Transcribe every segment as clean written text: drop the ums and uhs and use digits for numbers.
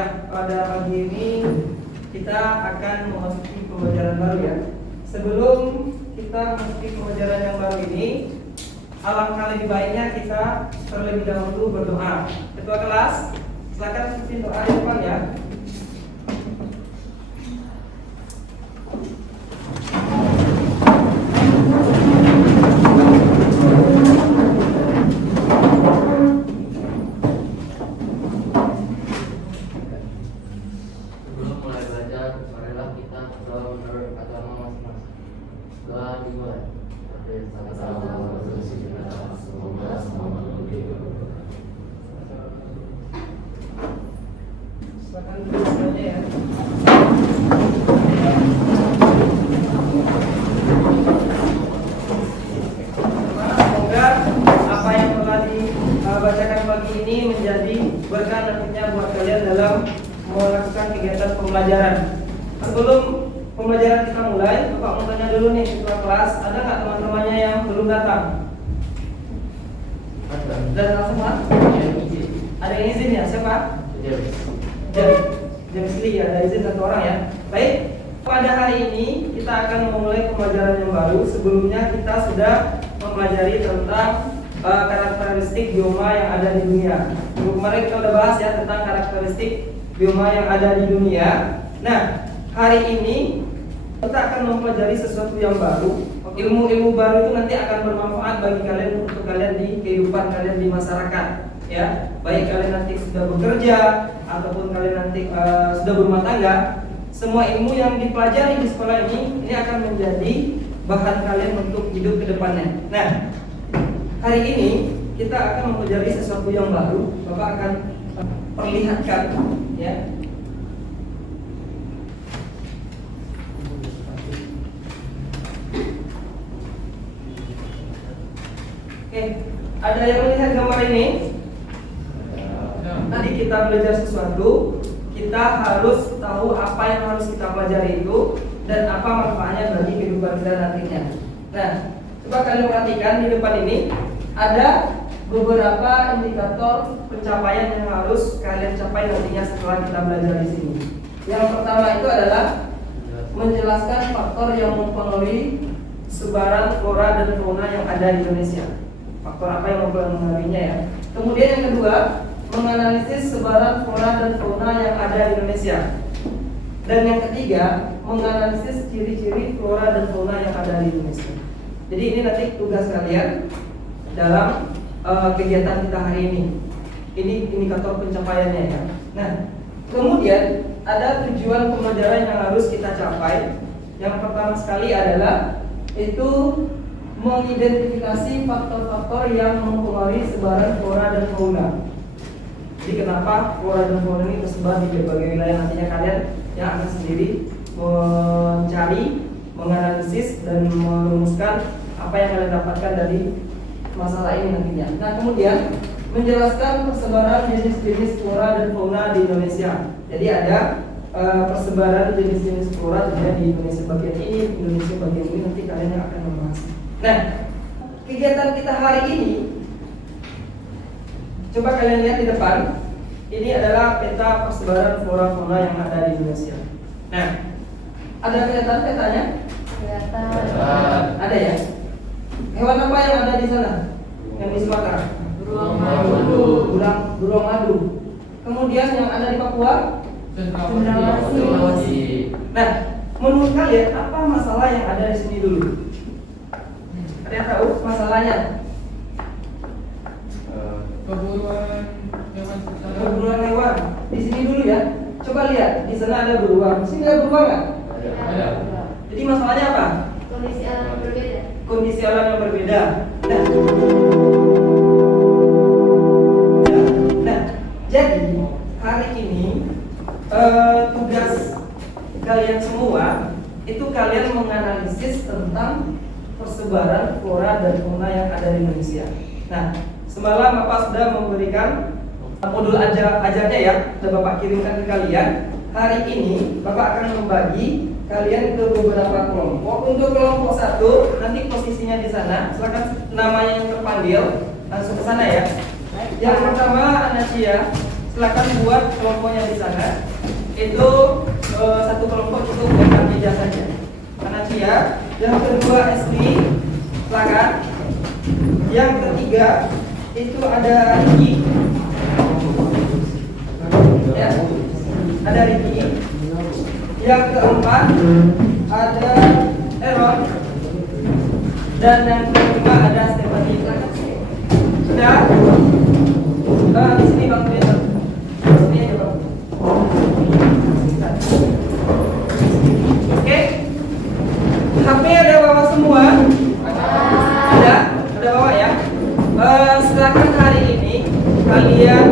Ya, pada pagi ini kita akan memasuki pembelajaran baru ya. Sebelum kita memasuki pembelajaran yang baru ini, alangkah lebih baiknya kita terlebih dahulu berdoa. Ketua kelas, silakan pimpin doa di depan ya. Silakan duduk semuanya ya. Semoga apa yang telah dibacakan pagi ini menjadi berkah nantinya buat kalian dalam melakukan kegiatan pembelajaran. Sebelum pembelajaran kita mulai, Bapak mau tanya dulu nih ketua kelas, ada nggak teman-temannya yang belum datang? Dan langsung Pak? Ada yang izin ya? Siapa? James Lee ya, ada izin satu orang ya. Baik, pada hari ini kita akan memulai pembelajaran yang baru. Sebelumnya kita sudah mempelajari tentang karakteristik bioma yang ada di dunia. Minggu kemarin kita udah bahas ya tentang karakteristik bioma yang ada di dunia. Nah, hari ini kita akan mempelajari sesuatu yang baru. Ilmu-ilmu baru itu nanti akan bermanfaat bagi kalian untuk kalian di kehidupan kalian di masyarakat. Ya, baik kalian nanti sudah bekerja ataupun kalian nanti sudah berumah tangga, semua ilmu yang dipelajari di sekolah ini akan menjadi bahan kalian untuk hidup ke depannya. Nah, hari ini kita akan mempelajari sesuatu yang baru. Bapak akan perlihatkan ya. Oke, ada yang melihat gambar ini? Tadi kita belajar sesuatu, kita harus tahu apa yang harus kita pelajari itu dan apa manfaatnya bagi kehidupan kita nantinya. Nah, coba kalian perhatikan di depan ini ada beberapa indikator pencapaian yang harus kalian capai nantinya setelah kita belajar di sini. Yang pertama itu adalah menjelaskan faktor yang mempengaruhi sebaran flora dan fauna yang ada di Indonesia. Faktor apa yang mempengaruhinya ya. Kemudian yang kedua, menganalisis sebaran flora dan fauna yang ada di Indonesia. Dan yang ketiga, menganalisis ciri-ciri flora dan fauna yang ada di Indonesia. Jadi ini nanti tugas kalian dalam kegiatan kita hari ini. Ini indikator pencapaiannya ya. Nah, kemudian ada tujuan pembelajaran yang harus kita capai. Yang pertama sekali adalah itu mengidentifikasi faktor-faktor yang mempengaruhi sebaran flora dan fauna. Jadi kenapa flora dan fauna ini tersebar di berbagai wilayah, nantinya kalian yang akan sendiri mencari, menganalisis dan merumuskan apa yang kalian dapatkan dari masalah ini nantinya. Nah, kemudian menjelaskan persebaran jenis-jenis flora dan fauna di Indonesia. Jadi ada persebaran jenis-jenis flora di Indonesia bagian ini, Indonesia bagian ini, nanti kalian yang akan membahas. Nah, kegiatan kita hari ini, coba kalian lihat di depan. Ini adalah peta persebaran flora fauna yang ada di Indonesia. Nah, ada kelihatan petanya? Kelihatan. Ada ya? Hewan apa yang ada di sana? Yang di Sumatera? Burung madu. Kemudian yang ada di Papua? Cendrawasih. Nah, menurut kalian apa masalah yang ada di sini dulu? Ada yang tahu masalahnya? Perburuan hewan di sini dulu ya. Coba lihat, di sana ada beruang. Di sini ada beruang nggak? Ada. Jadi masalahnya apa? Kondisi alam berbeda. Kondisi alam yang berbeda. Nah, jadi hari ini tugas kalian semua itu kalian menganalisis tentang persebaran flora dan fauna yang ada di Indonesia. Nah, semalam Bapak sudah memberikan modul ajarnya ya, sudah Bapak kirimkan ke kalian. Hari ini Bapak akan membagi kalian ke beberapa kelompok. Untuk kelompok 1 nanti posisinya di sana. Silakan namanya yang terpanggil langsung ke sana ya. Yang pertama Anasia. silakan buat kelompoknya di sana. Itu satu kelompok cukup buat meja saja. Anacia. Yang kedua Esli, silakan. Yang ketiga itu ada Ricky. Ya, ada Ricky. Yang keempat ada Aaron. Dan yang kelima ada Stephanie. Sudah? Di sini Bang Peter. Sini aja Bang. Oke. HP ada bawa semua? Ada? Ada bawa ya? Silakan hari ini kalian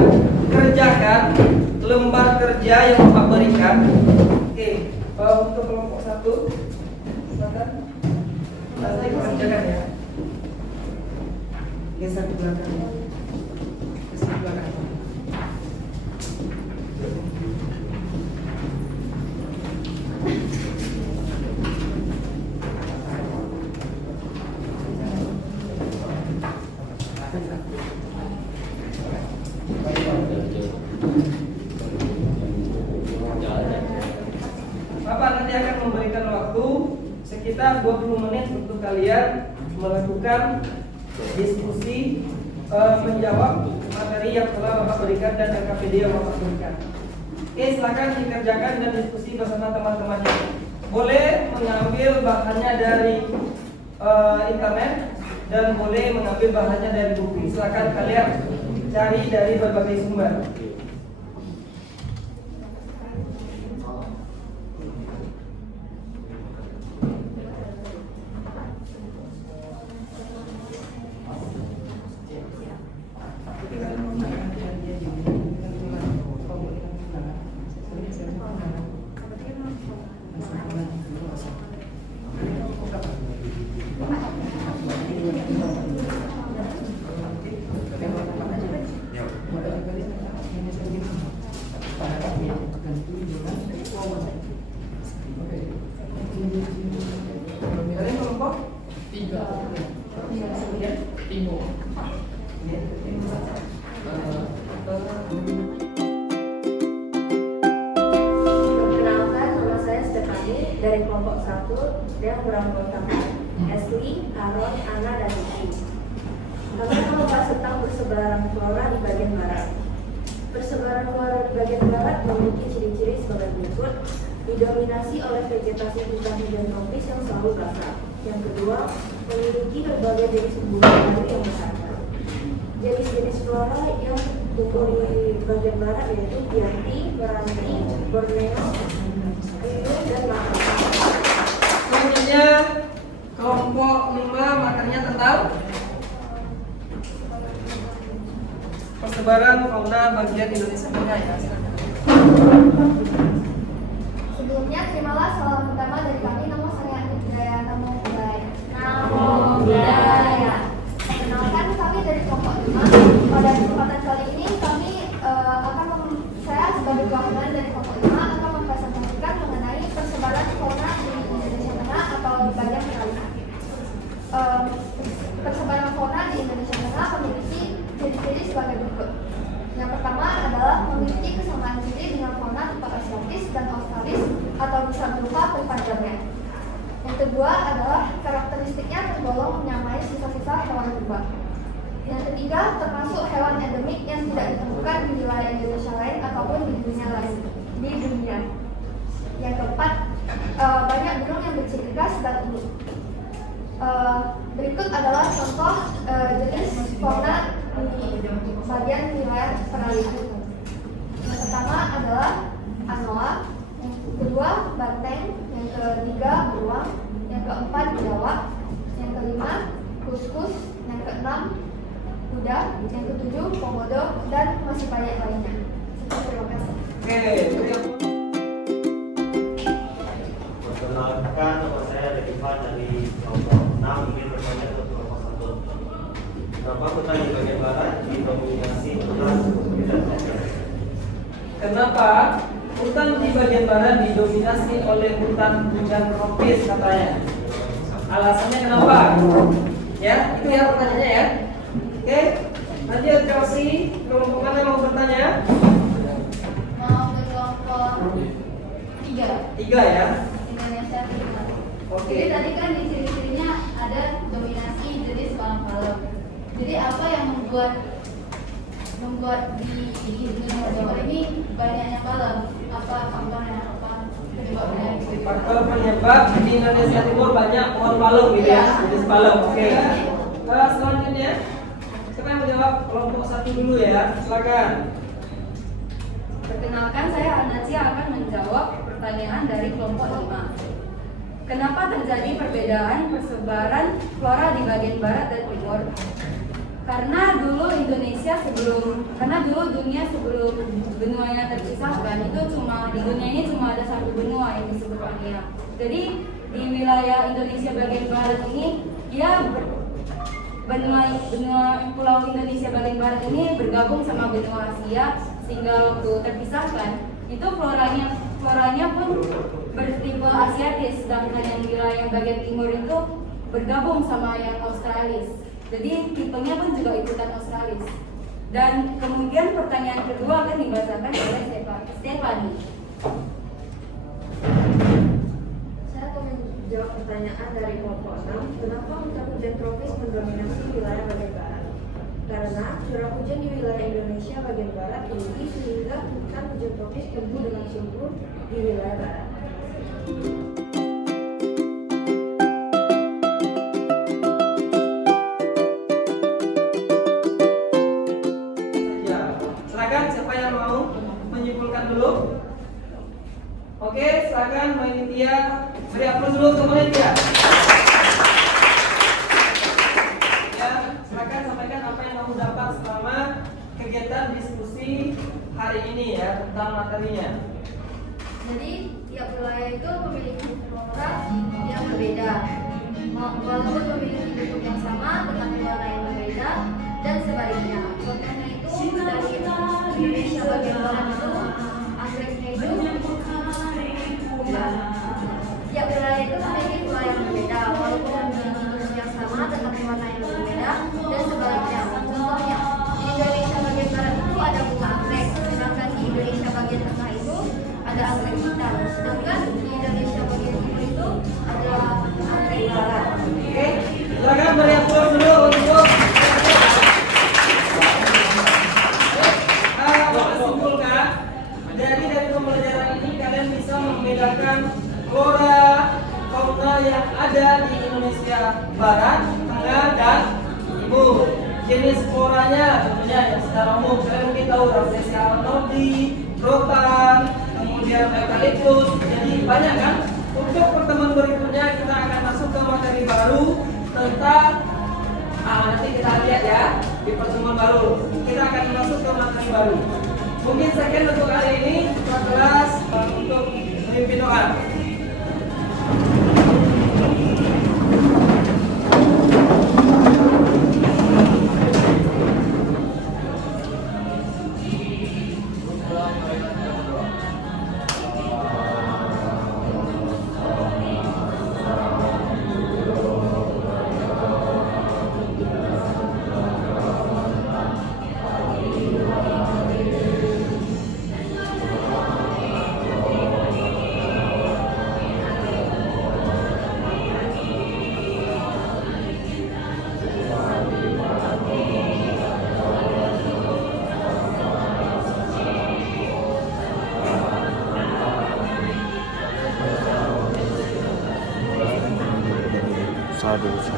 kerjakan lembar kerja yang Bapak berikan. Oke. Untuk kelompok 1 silakan. Nanti kerjakan ya. Geser ke belakang. Geser ke belakang. Bapak nanti akan memberikan waktu sekitar 20 menit untuk kalian melakukan diskusi, menjawab materi yang telah Bapak berikan dan KPD yang Bapak berikan. Oke, silakan dikerjakan dan diskusi bersama teman-temannya. Boleh mengambil bahannya dari internet dan boleh mengambil bahannya dari buku. Silakan kalian cari dari berbagai sumber. Perkenalkan, nama saya Stephanie dari kelompok 1 yang beranggotakan Esli, Aaron, Anna, dan Ricky. Kami akan membahas tentang persebaran flora di bagian barat. Persebaran flora di bagian barat memiliki ciri-ciri sebagai berikut: didominasi oleh vegetasi hutan hujan tropis yang selalu basah. Yang kedua, memiliki berbagai jenis tumbuhan yang berharga. Jenis-jenis flora yang tumbuh di bagian barat yaitu Gianti, Meranti, Borneo, Riau, dan Makassar. Selanjutnya kelompok 5 materinya tentang persebaran fauna bagian Indonesia Tengah ya. Sebelumnya, terimalah salam pertama dari kami. Namo Buddhaya, Namo Buddhaya. Namo Buddhaya. Perkenalkan, kami dari kelompok 5. Pada kesempatan kali ini kami saya sebagai perwakilan dari kelompok 5 akan mempresentasikan mengenai persebaran fauna di Indonesia Tengah atau bagian peralihan. Persebaran fauna di Indonesia Tengah memiliki ciri-ciri sebagai berikut. Yang pertama adalah memiliki kesamaan ciri dengan fauna tempat asiatis dan australis atau bisa berupa perpanjangnya. Yang kedua adalah karakteristiknya tergolong menyamai sisa-sisa hewan purba. Yang ketiga, termasuk hewan endemik yang tidak ditemukan di wilayah Indonesia lain ataupun di dunia lain. Yang keempat, banyak burung yang berciri khas dan unik. Berikut adalah contoh jenis fauna di bagian wilayah peralihan. Yang pertama adalah anoa, yang kedua banteng, yang ketiga beruang, yang keempat biawak, yang kelima kuskus, yang keenam kuda, yang ketujuh komodo, dan masih banyak lainnya. Terima kasih. Perkenalkan, nama saya Dekivan dari kelompok 6 ingin bertanya ke kelompok 1. Kenapa hutan di bagian barat didominasi hutan dan tropis? Kenapa hutan di bagian barat didominasi oleh hutan hujan tropis katanya? Alasannya kenapa? Ya, itu ya pertanyaannya ya. Oke, lanjut Chelsea, kelompok mana mau bertanya? Tiga ya. Indonesia 5. Oke. Jadi tadi kan di ciri-cirinya ada dominasi jenis malam. Jadi apa yang membuat di Indonesia ini banyaknya malam? Apa faktornya? Apa penyebabnya? Faktor penyebab di Indonesia Timur banyak pohon palem gitu ya, jenis palem. Oke. Selanjutnya siapa yang menjawab kelompok 1 dulu ya? Silakan. Perkenalkan, saya Anacia akan menjawab pertanyaan dari kelompok 5. Kenapa terjadi perbedaan persebaran flora di bagian barat dan timur? Karena dulu dunia sebelum benuanya terpisahkan itu di dunia ini cuma ada satu benua yang disebut Pangea. Jadi di wilayah Indonesia bagian barat ini benua pulau Indonesia bagian barat ini bergabung sama benua Asia, sehingga waktu terpisahkan itu floranya pun bertipe Asiatis, sedangkan yang wilayah bagian timur itu bergabung sama yang Australis. Jadi tipenya pun juga ikutan Australis. Dan kemudian pertanyaan kedua akan dibacakan oleh Stefani. Saya akan menjawab pertanyaan dari kelompok 6. Kenapa musim hujan tropis mendominasi wilayah bagian barat? Karena curah hujan di wilayah Indonesia bagian barat tinggi sehingga hutan hujan tropis tumbuh dengan subur di wilayah barat. Silakan siapa yang mau menyimpulkan dulu? Oke, silakan Mainitia. Beri aplaus dulu untuk Mainitia. Ya, silakan sampaikan apa yang kamu dapat selama kegiatan diskusi hari ini ya tentang materinya. Jadi tiap wilayah itu memiliki flora yang berbeda. Walaupun memiliki bentuk yang sama, tetapi warna yang berbeda dan sebaliknya. Contohnya itu dari Indonesia bagian barat itu anggreknya itu tiap wilayah itu memiliki flora yang berbeda. Walaupun memiliki bentuk yang sama, tetapi warna yang berbeda dan sebaliknya. Contohnya di Indonesia bagian barat itu ada bunga anggrek, sedangkan di Indonesia bagian tengah itu ada anggrek hitam, sedangkan di Indonesia bagian timur itu ada anggrek barat. Oke, silakan beri aplaus dulu untuk simpulkan. Dari pembelajaran ini kalian bisa membedakan flora fauna yang ada di Indonesia Barat, Tengah, dan Timur. Jenis floranya tentunya yang secara umum kalian mungkin tahu Rafflesia arnoldii, rotan, kemudian eucalyptus. Jadi banyak kan? Untuk pertemuan berikutnya kita akan masuk ke materi baru tentang nanti kita lihat ya di pertemuan baru. Kita akan masuk ke materi baru. Mungkin sekian untuk hari ini. Kita kelas untuk memimpin doa. Sadu.